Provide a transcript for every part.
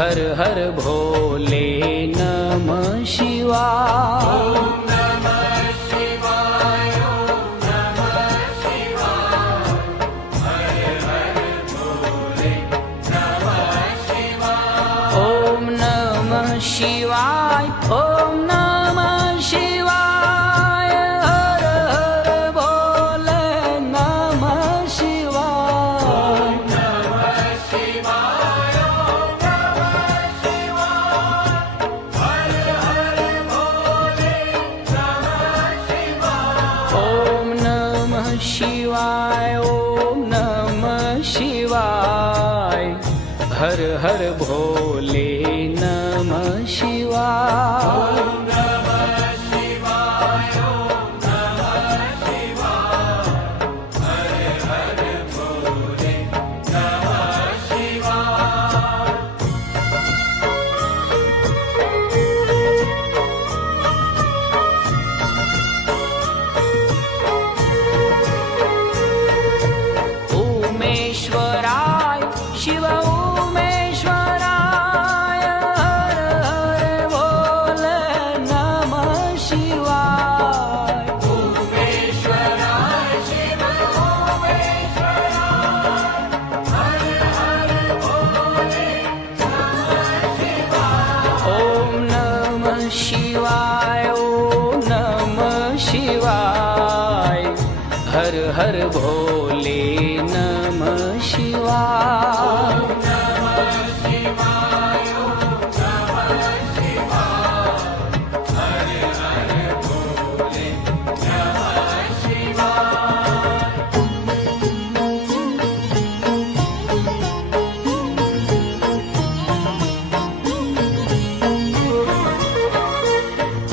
हर हर भोले नमः शिवाय। ओम नमः शिवाय, ओम नमः शिवाय, हर हर भोले नमः शिवाय। ओम नमः शिवाय, ओम नमः शिवाय, हर हर भोले नमः शिवाय। उमेश्वराय शिव उमेश्वराय, हर हर भोले नमः शिवाय। उमेश्वराय शिव उमेश्वराय, हर हर भोले नमः शिवाय। ओम नमः शिवाय, ओम नमः शिवाय, हर हर भोले नमः शिवाय।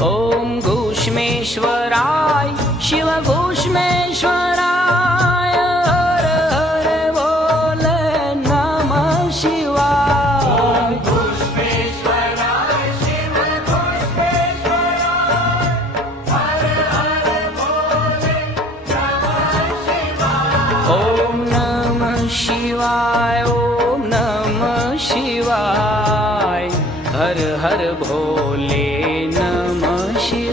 ओम घूष्मेश्वराय शिव घूष्मेश्वराय, हर हर भोले नमः शिवाय। घूष्मेश्वराय शिव घूष्मेश्वराय, हर हर भोले नमः शिवाय। ओम नमः शिवाय, ओम नमः शिवाय, हर हर भोले नमः शिवाय।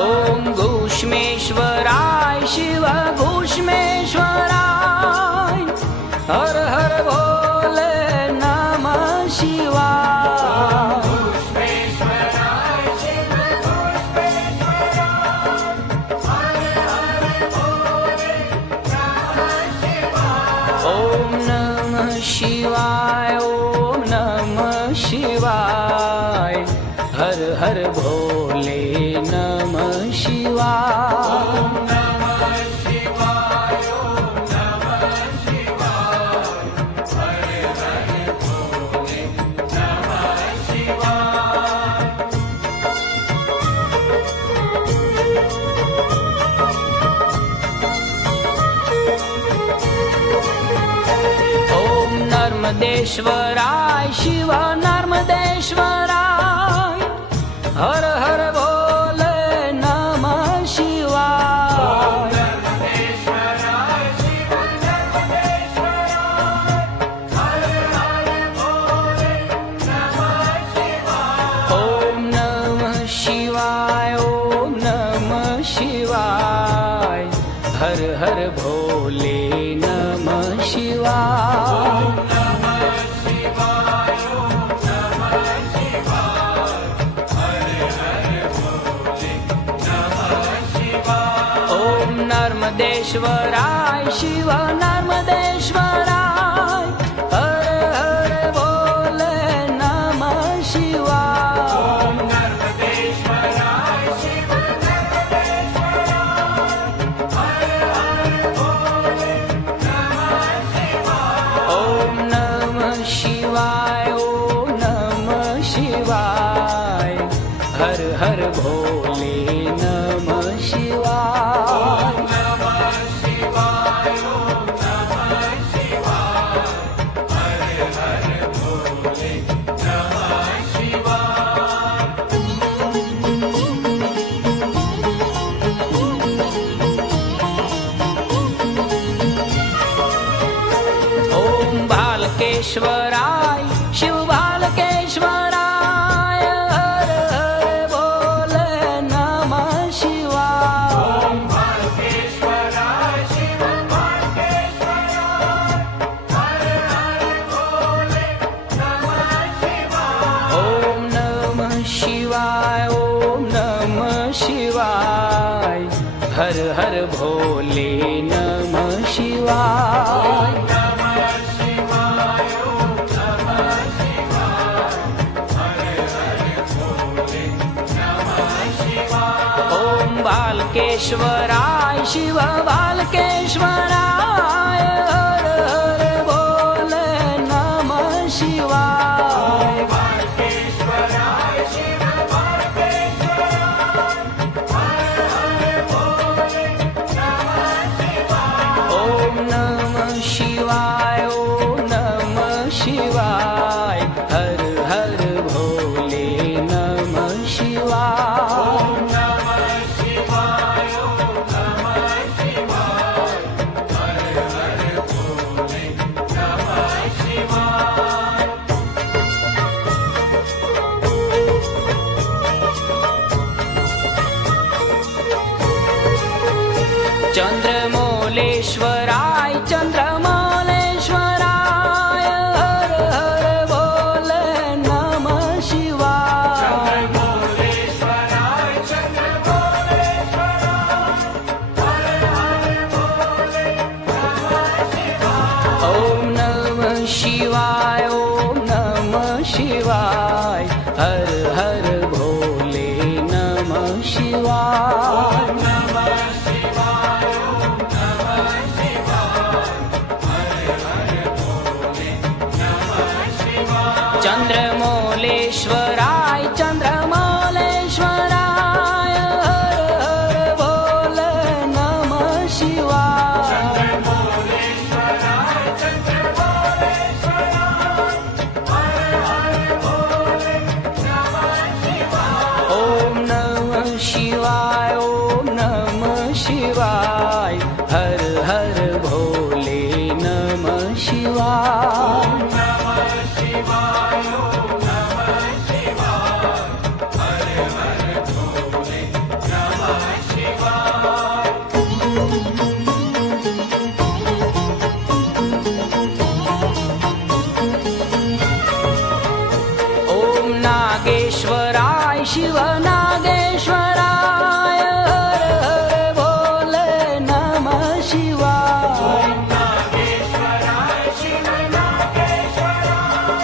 ओम घूष्मेश्वराय शिव घूष्मेश्वराय, हर हर भोले नमः शिवाय। घूष्मेश्वराय शिव घूष्मेश्वराय, हर हर भोले नमः शिवाय। ओम नमः शिवाय, ओम नमः शिवाय, हर हर भोले नमः शिवाय। ओम नमः शिवाय, ओम नमः शिवाय, हर हर भोले नमः शिवाय। ओम नर्मदेश्वराय शिव नर्मदेश्वराय, हर हर भोले नमः शिवाय। ओम नर्मदेश्वराय शिव नर्मदेश्वराय, हर हर भोले नमः शिवाय। ओम नमः शिवाय, ओम नमः शिवाय, हर हर भोले नमः शिवाय। ओम नर्मदेश्वराय शिव नर्मदेश्वराय, हर हर भोले नमः शिवाय। ओम नर्मदेश्वराय शिव नर्मदेश्वराय, हर हर भोले नमः शिवाय। ओम नमः शिवाय, ओम नमः शिवाय, हर हर भोले नमः शिवाय। ओम नमः शिवाय, ओम नमः बालकेश्वराय शिव बालकेश्वराय हर हर बोले नमः शिवाय ओम बालकेश्वराय शिव बालकेश्वराय हर हर भोले नमः शिवाय ओम नमः शिवाय ओम नमः शिवाय हर हर भोले नमः शिवाय बालकेश्वराय शिव बालकेश्वराय हर हर बोले नमः शिवाय बालकेश्वराय शिव बालकेश्वराय हर हर भोले नमः शिवाय ओम नमः शिवाय ओम नमः शिवाय हर हर भोले नमः शिवाय चंद्रमौलेश्वराय चंद्रमौलेश्वराय हर हर बोले नमः शिवाय चंद्रमौलेश्वराय चंद्रमौलेश्वराय हर हर भोले नमः शिवाय ओम नमः शिवाय ओम नमः शिवाय हर हर भोले नमः शिवाय चंद्रमौलेश्वराय चंद्रमौलेश्वराय हर हर बोले नमः शिवाय चंद्रमौलेश्वराय चंद्रमौलेश्वराय हर हर भोले नमः शिवाय ओम नमः शिवाय ओम नमः शिवाय हर हर भोले नमः शिवाय नागेश्वराय शिव नागेश्वराय हर हर भोले नमः शिवाय ओम नागेश्वराय शिव नागेश्वराय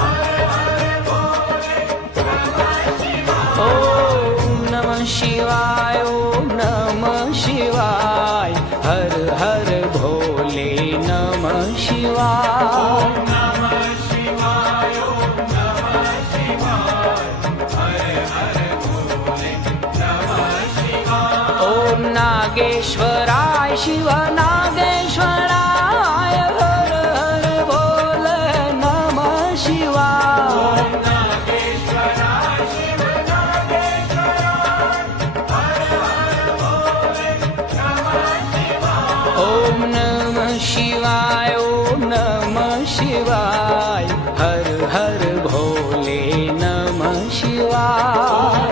हर हर भोले नमः शिवाय ओम नमः शिवाय ओम नमः शिवाय हर हर भोले नमः शिवाय नागेश्वराय शिव नागेश्वराय हर हर भोले नमः शिवाय नागेश्वराय शिव नागेश्वराय हर हर भोले नमः शिवाय ओम नमः शिवाय ओम नमः शिवाय हर हर भोले नमः शिवाय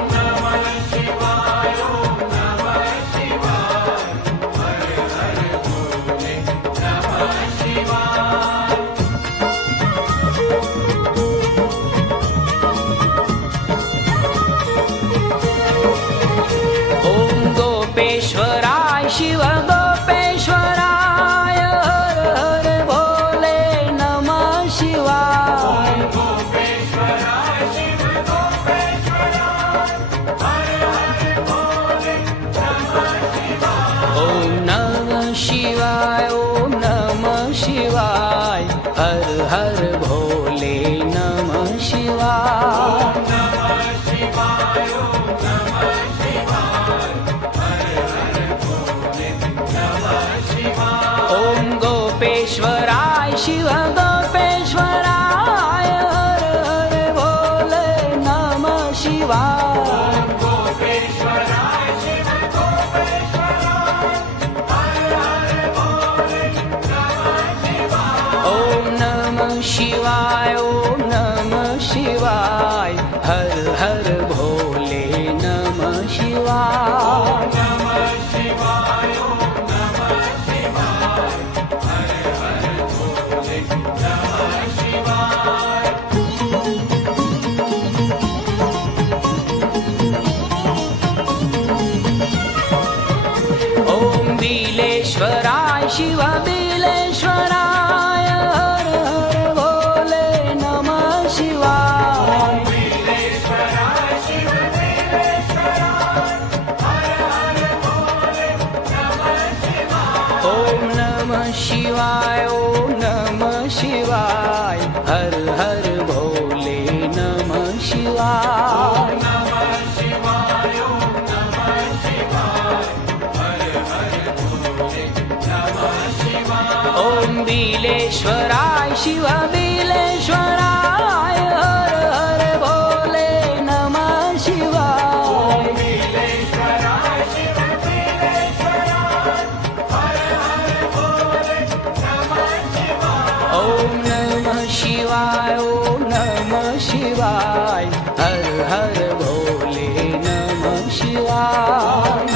शिवाय नमः शिवाय ओम नमः शिवाय हर हर भोले नमः शिवाय ओम बिलेश्वराय शिव बिलेश्वराय हर हर भोले नमः शिवाय बिलेश्वराय शिव बिलेश्वराय हर हर भोले नमः शिवाय ओम नमः शिवाय ओम नमः शिवाय हर हर भोले नमः शिवाय नमः शिवाय ओम नमः शिवाय हर हर भोले नमः शिवाय ओम बिलेश्वराय शिव बिलेश्वराय हर हर भोले नमः शिवाय बिलेश्वराय शिव बिलेश्वराय हर हर भोले नमः शिवाय ओम नमः शिवाय ओम नमः शिवाय हर हर भोले नमः शिवाय